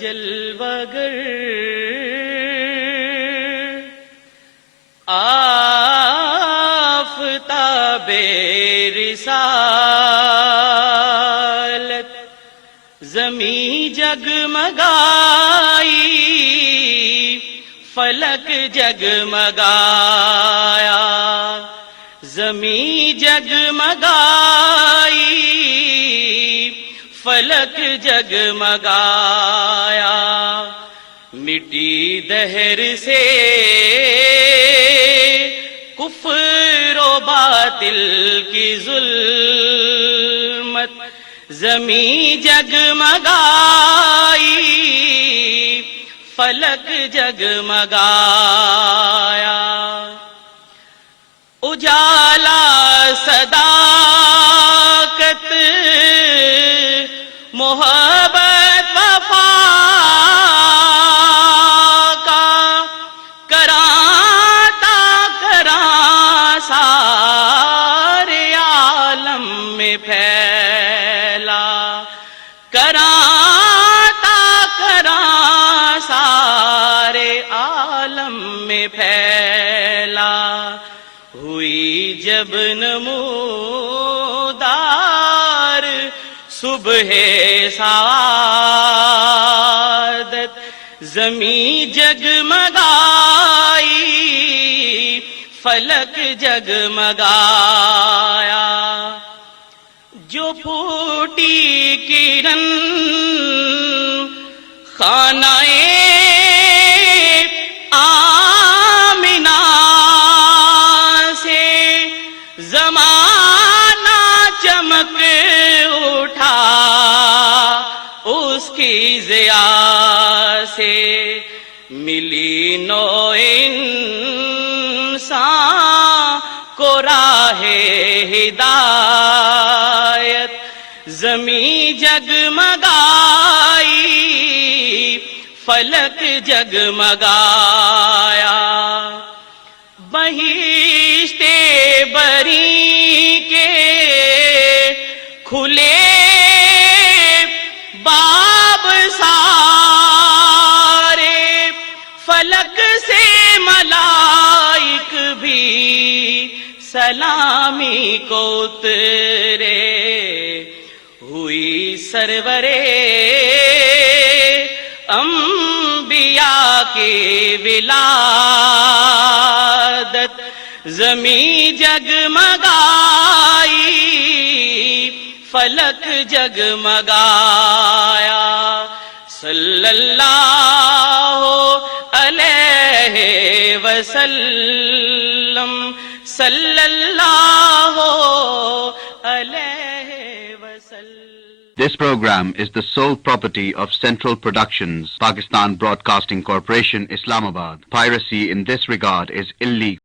جلوگر آفتاب رسالت زمیں جگمگائی فلک جگمگایا زمیں جگمگائی فلک جگمگایا مٹی دہر سے کفر و باطل کی ظلمت زمیں جگمگائی فلک جگمگایا اجالا صداقت محبت وفا کا کراتا سارے عالم میں پھیلا کراتا سارے عالم میں پھیلا ہوئی جب نمودار صبح سعادت زمیں جگمگائی فلک جگمگایا جو پھوٹی کرن خانہ آمنہ سے زمانہ چمک اٹھا اس کی ضیا سے ملی نو انسان کو راہ ہدایت زمیں جگمگائی فلک جگمگایا بہشت بری کے کھلے باب سارے فلک سے ملائک بھی سلامی کو اترے ہوئی سرورے انبیاء کی ولادت زمیں جگمگائی فلک جگمگایا صلی اللہ علیہ وسلم صلی اللہ علیہ وسلم. This program is the sole property of Central Productions, Pakistan Broadcasting Corporation, Islamabad. Piracy in this regard is illegal.